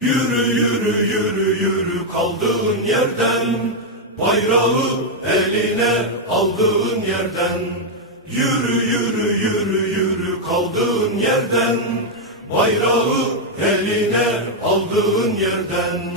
Yürü yürü yürü yürü kaldığın yerden Bayrağı eline aldığın yerden. Yürü yürü yürü yürü kaldığın yerden Bayrağı eline aldığın yerden.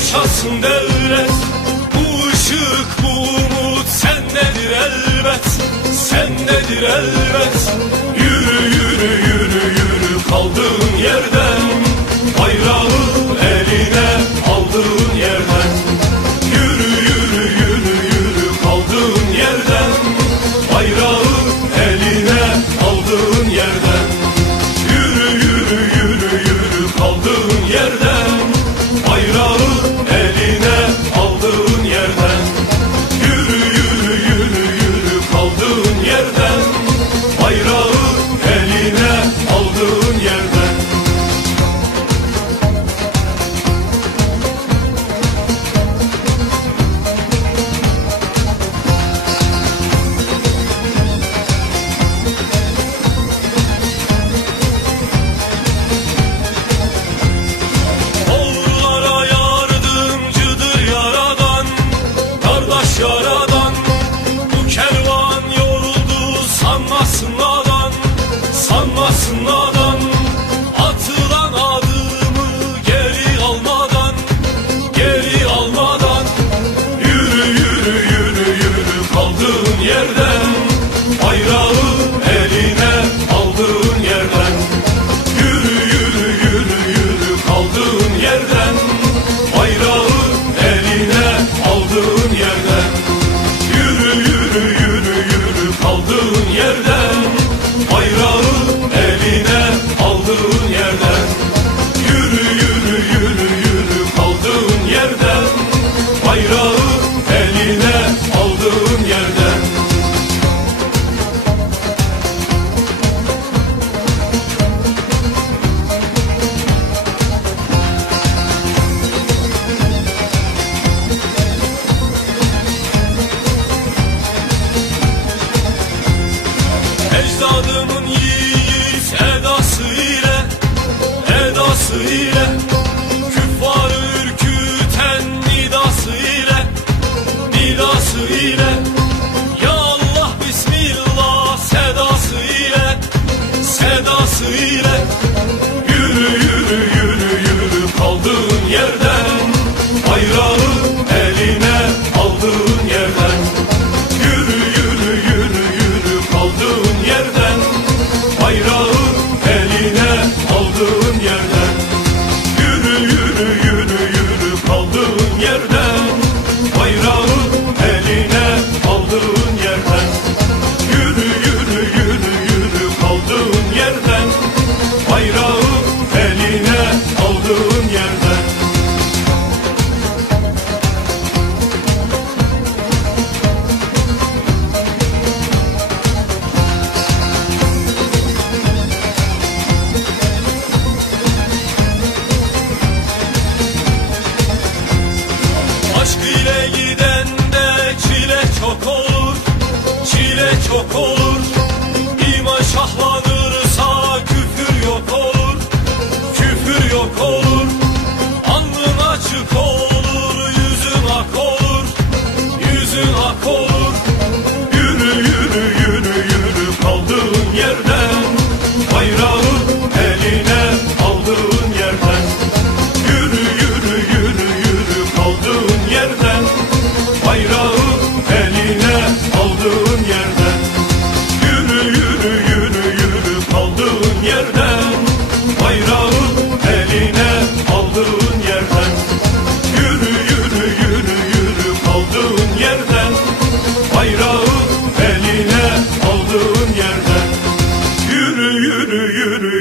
parçasın devlet Bu ışık bu umut sendedir elbet Sendedir elbet. Atılan adımı geri almadan Geri almadan. Yürü yürü yürü yürü kaldığın yerden Bayrağı eline aldığın yerden. Yürü yürü yürü yürü kaldığın yerden Bayrağı Ecdadımın yiğit edası ile Edası ile.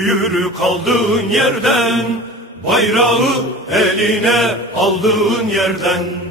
Yürü kaldığın yerden Bayrağı eline aldığın yerden.